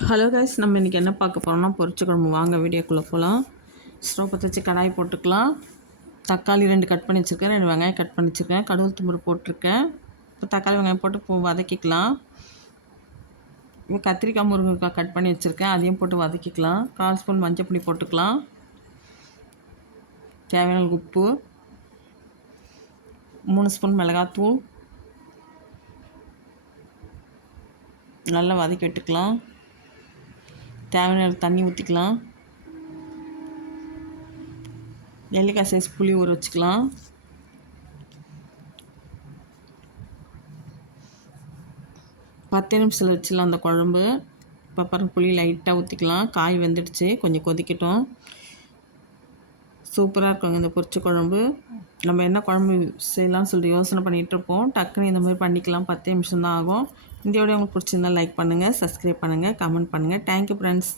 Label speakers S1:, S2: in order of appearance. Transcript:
S1: Hello guys நம்ம இன்றைக்கி என்ன பார்க்க போகிறோம்னா பொரிச்ச குழம்பு. வாங்க வீடியோக்குள்ளே போகலாம் ஸ்டவ் பற்ற வச்சு கடாய் போட்டுக்கலாம். தக்காளி ரெண்டு கட் பண்ணி வச்சுருக்கேன். ரெண்டு வெங்காயம் கட் பண்ணி வச்சுருக்கேன். கடுகு தும்பு போட்டிருக்கேன். இப்போ தக்காளி வெங்காயம் போட்டு பூ வதக்கிக்கலாம். இப்போ கத்திரிக்காய் முருங்கைக்காய் கட் பண்ணி வச்சுருக்கேன். அதையும் போட்டு வதக்கிக்கலாம். கால் ஸ்பூன் மஞ்சள் பொடி போட்டுக்கலாம். தேவையான உப்பு. மூணு ஸ்பூன் மிளகாத்தூள். நல்லா வதக்கி விட்டுக்கலாம். தேவையான தண்ணி ஊற்றிக்கலாம் நெல்லிக்காய் சைஸ் புளி ஊற வச்சுக்கலாம். பத்து நிமிஷத்தில் வச்சிடலாம் அந்த குழம்பு. இப்போ பாருங்க புளி லைட்டாக ஊற்றிக்கலாம் காய் வெந்துடுச்சு கொஞ்சம் கொதிக்கட்டும். சூப்பராக இருக்குங்க இந்த பொரிச்சு குழம்பு. நம்ம என்ன குழம்பு செய்யலாம்னு சொல்லிட்டு யோசனை பண்ணிகிட்டு இருப்போம். டக்குன்னு இந்த மாதிரி பண்ணிக்கலாம். பத்து நிமிஷம் தான் ஆகும். இந்த வீடியோ உங்களுக்கு பிடிச்சிருந்தா லைக் பண்ணுங்கள் சப்ஸ்கிரைப் பண்ணுங்கள் கமெண்ட் பண்ணுங்கள் தேங்க்யூ ஃப்ரெண்ட்ஸ்